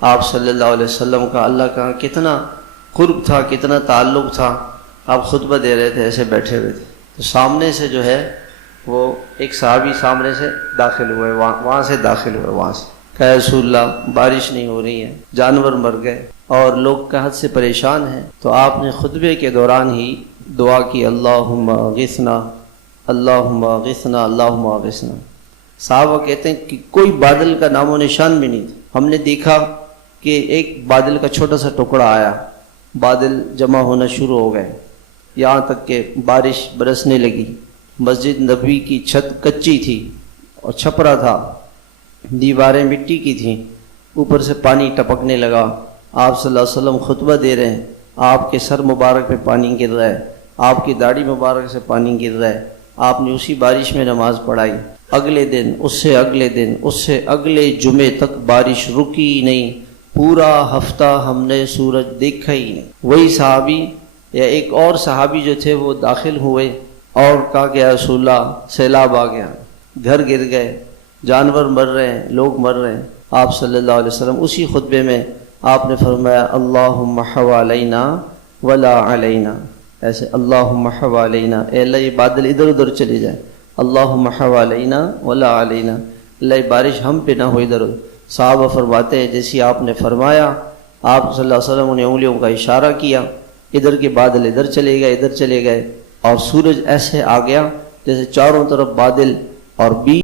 آپ صلی اللہ علیہ وسلم کا اللہ کا کتنا قرب تھا، کتنا تعلق تھا۔ آپ خطبہ دے رہے تھے، ایسے بیٹھے ہوئے تھے، تو سامنے سے جو ہے وہ ایک صحابی سامنے سے داخل ہوئے، وہاں سے داخل ہوئے، وہاں سے کہ رسول اللہ بارش نہیں ہو رہی ہے، جانور مر گئے اور لوگ قحط سے پریشان ہیں۔ تو آپ نے خطبے کے دوران ہی دعا کی، اللہم اغثنا اللہم اغثنا اللہم اغثنا۔ صحابہ کہتے ہیں کہ کوئی بادل کا نام و نشان بھی نہیں تھا۔ ہم نے دیکھا کہ ایک بادل کا چھوٹا سا ٹکڑا آیا، بادل جمع ہونا شروع ہو گئے، یہاں تک کہ بارش برسنے لگی۔ مسجد نبوی کی چھت کچی تھی اور چھپرا تھا، دیواریں مٹی کی تھیں، اوپر سے پانی ٹپکنے لگا۔ آپ صلی اللہ علیہ وسلم خطبہ دے رہے ہیں، آپ کے سر مبارک پہ پانی گر رہا ہے، آپ کی داڑھی مبارک سے پانی گر رہا ہے۔ آپ نے اسی بارش میں نماز پڑھائی۔ اگلے دن، اس سے اگلے دن، اس سے اگلے جمعے تک بارش رکی ہی نہیں، پورا ہفتہ ہم نے سورج دیکھا ہی نہیں۔ وہی صحابی یا ایک اور صحابی جو تھے وہ داخل ہوئے اور کہا کہ یا رسول اللہ سیلاب آ گیا، گھر گر گئے، جانور مر رہے ہیں، لوگ مر رہے ہیں۔ آپ صلی اللہ علیہ وسلم اسی خطبے میں آپ نے فرمایا اللہم حوالینا ولا علینا، ایسے اللہم حوالینا، اے اللہ یہ بادل ادھر ادھر چلے جائیں، اللہم حوالینا ولا علینا، اللہ یہ بارش ہم پہ نہ ہو ادھر ادھر۔ صحابہ فرماتے ہیں جیسی آپ نے فرمایا، آپ صلی اللہ علیہ وسلم نے انگلیوں کا اشارہ کیا، ادھر کے بادل ادھر چلے گئے، ادھر چلے گئے، اور سورج ایسے آ گیا جیسے چاروں طرف بادل اور بیچ